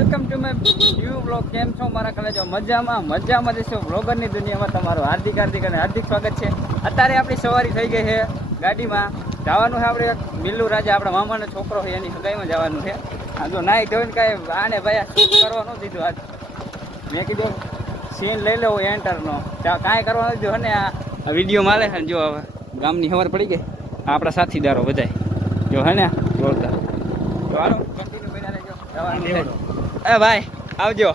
Welcome to my new blog. કેમ છો મારા કલેજો? મજામાં જશો. બ્લોગરની દુનિયામાં તમારું હાર્દિક અને હાર્દિક સ્વાગત છે. અત્યારે આપણી સવારી થઈ ગઈ છે ગાડીમાં. જવાનું છે આપણે મિલ્લુ રાજા, આપણા મામાનો છોકરો છે, એની સગાઈમાં જવાનું છે. આ જો નાઈ ધોઈને કાંઈ આને ભાઈ શૂટ કરવા ન દીધું આજ. મેં કીધું સીન લઈ લેવો એન્ટરનો, કાંઈ કરવા ન દીધું. અને આ વિડીયો માલે છે. જો હવે ગામની ખબર પડી ગઈ. આપણા સાથીદારો બધાય જો હે ને જોરદાર. તો હાલો કન્ટિન્યુ બન્યા રહેજો. એ ભાઈ આવજો.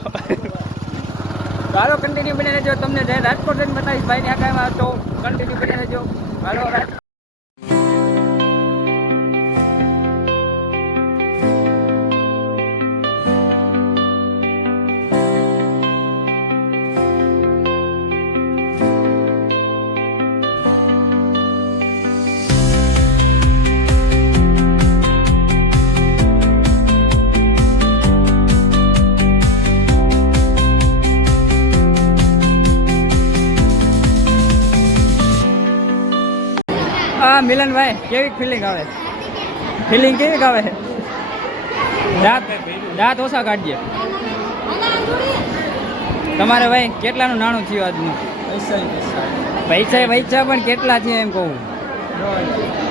હાલો કન્ટિન્યુ બન્યા રહેજો. તમને જય રાજકોટ જઈને બતાવીશ ભાઈની આગામાં. તો કન્ટિન્યુ બન્યા રહેજો. હાલો હા મિલનભાઈ, કેવી ફિલિંગ આવે? ફિલિંગ કેવી આવે? દાંત ઓછા કાઢીએ. તમારે ભાઈ કેટલાનું નાણું થયું આજનું? પૈસા પણ કેટલા થયા એમ કહું?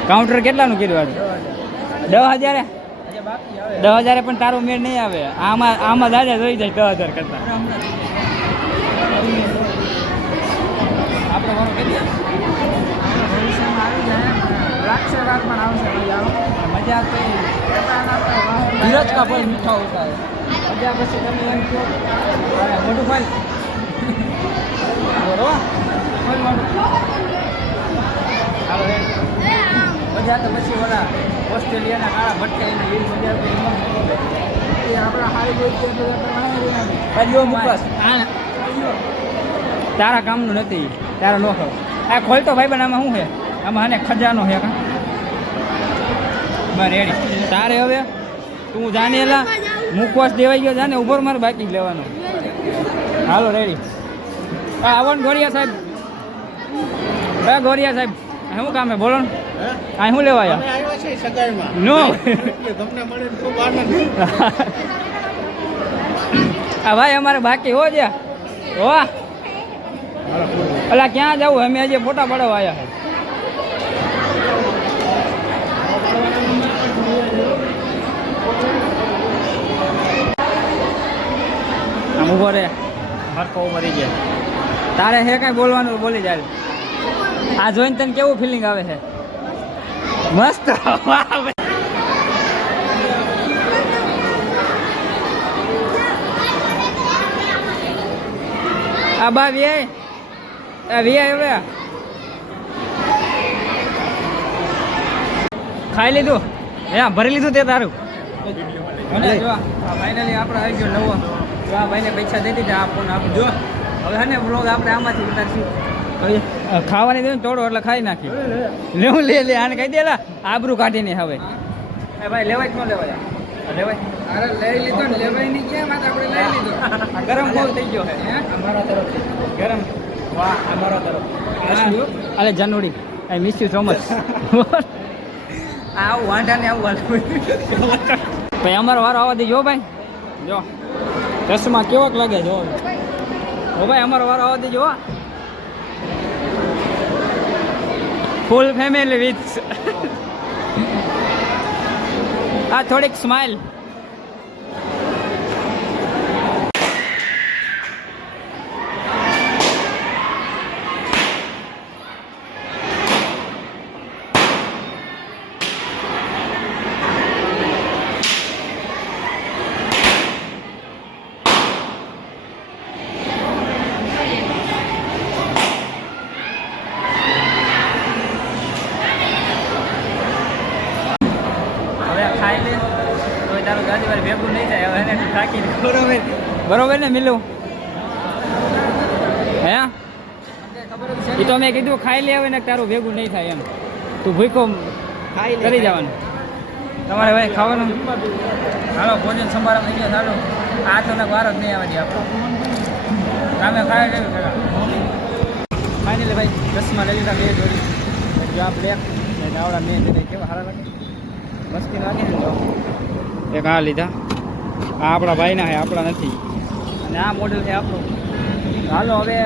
કાઉન્ટર કેટલાનું કીધું આજે? 10,000. 10,000 પણ તારો મેળ નહીં આવે. આમાં દાદા જોઈ જાય 10,000 કરતા. આપણે વારો કરી मजा तो धीरज का फल मीठा होता है. मजा પછી તમે એમ કહો મોટું ફલ બોલો ફલ મોટું હાલો રે. મજા તો પછી ઓલા ઓસ્ટ્રેલિયાના કાળા ભટ્ટા એને એ મજા તો એ આપણા હારી ગઈ છે. તો અરિયો મુકસ તારા કામનું નથી, તારા નો ખાવ. આ ખોલતો ભાઈ બન આમાં શું છે? આમાં આને ખજાનો છે કા બસ રેડી. તારે હવે તું જાનેલા મુખવાસ દેવાઈ ગયો, જાને ઉભર મારે બાકી લેવાનો. હાલો રેડી. હા આવન ગોરિયા સાહેબ. હા ગોરિયા સાહેબ શું કામ હે બોલો ને? આ શું લેવા આવ્યા? નો હા ભાઈ અમારે બાકી હો જ્યાં હો. અલા ક્યાં જવું? અમે આજે ફોટા પાડવા આવ્યા છે. આમ ઉભો રે હરકો મરી ગયા. તારે હે કાંઈ બોલવાનું બોલી જાય. આ જોઈને તને કેવું ફિલિંગ આવે છે? મસ્ત. આ બા વીઆઈ હવે ખાઈ લીધું? હે ભરી લીધું તે તારું? જો ફાઇનલી આપણે આવી ગયો નવો. જો આ ભાઈને પૈસા દઈ દીધા. આ ફોન આપો જો. હવે હે ને બ્લોગ આપણે આમાંથી ઉતારશું. ખાવાની દે તોડો એટલે ખાઈ નાખી. લેવું લે આને કહી દેલા આબરૂ કાઢીને. હવે એ ભાઈ લેવાય કે ન લેવાય? લેવાય. અરે લઈ લીધો ને, લેવાય નહીં કેમ? આપણે લઈ લીધો. ગરમ બહુ થઈ ગયો હે અમારા તરફથી. ગરમ વાહ અમારા તરફ. અરે જાનુડી I miss you so much. આવું વાંઢા ને આવું ભાઈ અમારો વારો આવવા દેજો ભાઈ. જો ચશ્મા કેવોક લાગે જો ભાઈ. અમારો વારો આવવા દેજો. ફૂલ ફેમિલી વિથ આ થોડીક સ્માઇલ. ખાઈ લે તો તારું ગાડી વાર ભેગું નહીં થાય. હવે એને થાકીને બરોબર ને મિલું? હે એ તો મેં કીધું ખાઈ લે હવે ને તારું ભેગું નહીં થાય એમ. તું ભૂખો કરી જવાનું. તમારે ભાઈ ખાવાનું. હાલો ભોજન સંભાળ થઈ ગયો. ચાલો આ તો વાર જ નહીં આવે છે આપણો. સામે ખાઈ લેવું પેલા. ફાઇનલી ભાઈ 10માં લઈ લીધા 2 જોડી. જો આ બ્લેક આવડા મેં કેવા સારા લાગે? મસ્તી લાગે ને. એક આ લીધા આ આપણા ભાઈના છે, આપણા નથી. અને આ મોડેલ છે આપણું. હાલો હવે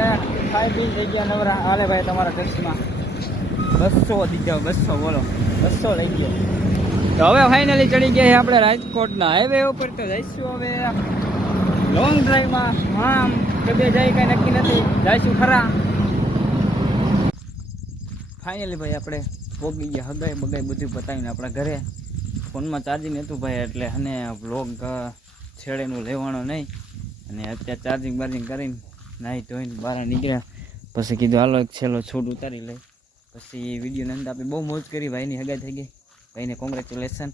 ખાઈ પીને થઈ ગયા નવરા. હાલે ભાઈ તમારા ખર્ચમાં 200 દીધા, 200 બોલો, 200 લઈ ગયા. તો હવે ફાઇનલી ચડી ગયા આપણે રાજકોટના હાઈવે ઉપર. તો જઈશું હવે લોંગ ડ્રાઈવમાં. આમ કે બે જાય કાંઈ નક્કી નથી, જઈશું ખરા. ફાઇનલી ભાઈ આપણે પોગી ગયા, હગાઈ બગાઈ બધું બતાવીને આપણા ઘરે. ફોનમાં ચાર્જિંગ હતું ભાઈ, એટલે અને વ્લોગ છેડેનું લેવાનો નહીં. અને અત્યારે ચાર્જિંગ બાર્જિંગ કરીને નાહી ધોઈને બહાર નીકળ્યા. પછી કીધું હાલો એક છેલ્લો છૂટ ઉતારી લઈ. પછી વિડીયોની અંદર આપણે બહુ મોજ કરી. ભાઈની હગાઈ થઈ ગઈ, ભાઈને કોંગ્રેચ્યુલેશન.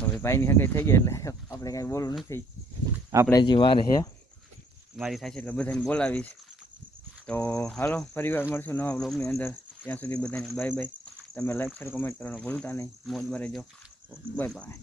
હવે ભાઈની હગાઈ થઈ ગઈ એટલે આપણે કાંઈ બોલવું નથી. આપણે હજી વાર છે, મારી થાય છે એટલે બધાને બોલાવીશ. તો હાલો ફરીવાર મળશું નવા બ્લોગની અંદર. ત્યાં સુધી બધાને બાય બાય. તમે લાઈક શેર કોમેન્ટ કરવાનું ભૂલતા નહીં. મોજમાં રહેજો. Bye bye.